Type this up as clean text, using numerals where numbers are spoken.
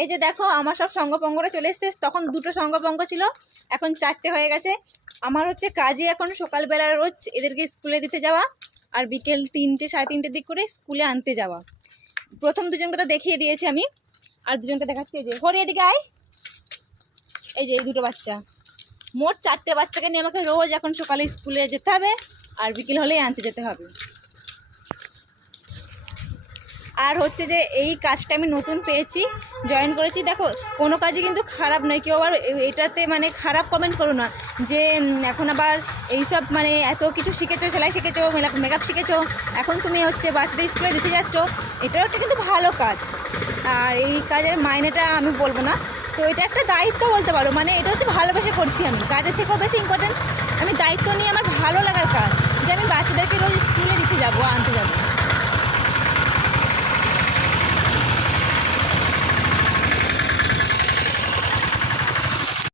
এই যে দেখো আমার সব সঙ্গপঙ্গরা চলে এসছে, তখন 2টো সঙ্গপঙ্গ ছিল, এখন 4টে হয়ে গেছে। আমার হচ্ছে কাজে এখন সকালবেলা রোজ এদেরকে স্কুলে দিতে যাওয়া, আর বিকেল 3টে সাড়ে 3টের দিক করে স্কুলে আনতে যাওয়া। প্রথম দুজনকে তো দেখিয়ে দিয়েছি আমি, আর দুজনকে দেখাচ্ছি। এই যে হরি এদিকে আয়, এই যে এই 2টো বাচ্চা, মোট 4টে বাচ্চাকে নিয়ে আমাকে রোজ এখন সকালে স্কুলে যেতে হবে, আর বিকেল হলেই আনতে যেতে হবে। আর হচ্ছে যে এই কাজটা আমি নতুন পেয়েছি, জয়েন করেছি। দেখো কোনো কাজই কিন্তু খারাপ নয়, কেউ আবার এটাতে মানে খারাপ কমেন্ট করো না যে এখন আবার এইসব মানে এত কিছু শিখেছো, সেলাই শিখেছো, মেকআপ শিখেছো, এখন তুমি হচ্ছে বাচ্চাদের স্কুলে দিতে যাচ্ছ, এটাও একটা কিন্তু ভালো কাজ। আর এই কাজের মাইনেটা আমি বলবো না, তো এটা একটা দায়িত্ব বলতে পারো, মানে এটা হচ্ছে ভালোবেসে করছি আমি। কাজের থেকেও বেশি ইম্পর্টেন্ট আমি দায়িত্ব নিয়ে আমার ভালো লাগার কাজ, যে আমি বাচ্চাদেরকে রোজ স্কুলে দিতে যাবো, আনতে যাবো।